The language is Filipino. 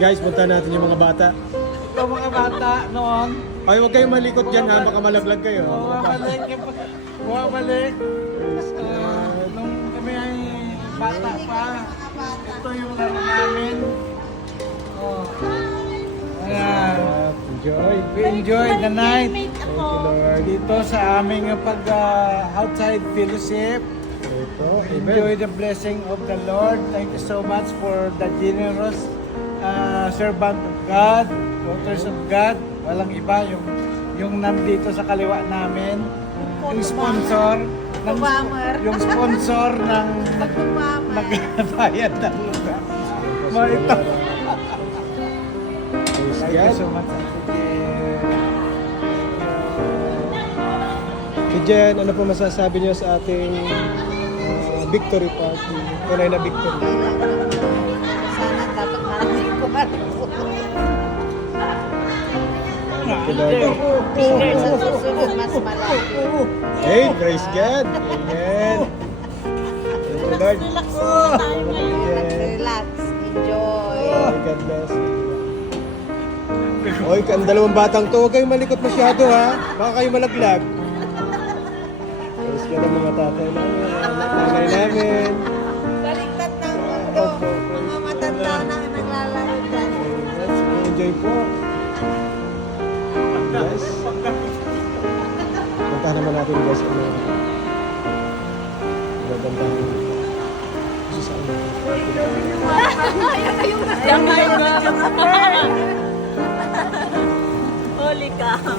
Guys, punta natin yung mga bata. Ito mga bata noon. Ay, huwag kayong malikot dyan ha, baka malaglag kayo. Bumabalik. Nung kami ay bata pa, ito yung laro namin. Oh. Ayan. Enjoy. We enjoy the night Thank you, Lord. dito sa aming outside fellowship. Ito, Enjoy amen. the blessing of the Lord. Thank you so much for the generous servant of God, daughters of God. Walang iba yung nandito sa kaliwa namin. Yung sponsor yung sponsor ng nagbayad ng lugar. Mga ito. Praise Thank you God. so much. Jen, ano po masasabi niyo sa ating victory party? Tunay na victory. Sana dapat narating ko Thank you, Lord. sa susunod mas malaki. Hey, praise God. Amen. Thank you, Lord. Relax muna tayo ngayon. Jen. Relax. Enjoy. God bless. Oy, ang dalawang batang to, huwag kayong malikot masyado ha. Baka kayo malaglag. Praise God ang mga tatay namin, ang nanay namin. Baliktad ng mundo. Mga matanda na naglalaro dyan. Let's enjoy po. Yes. Punta naman natin guys ano. Gagandang kasi sa ano. Holy cow.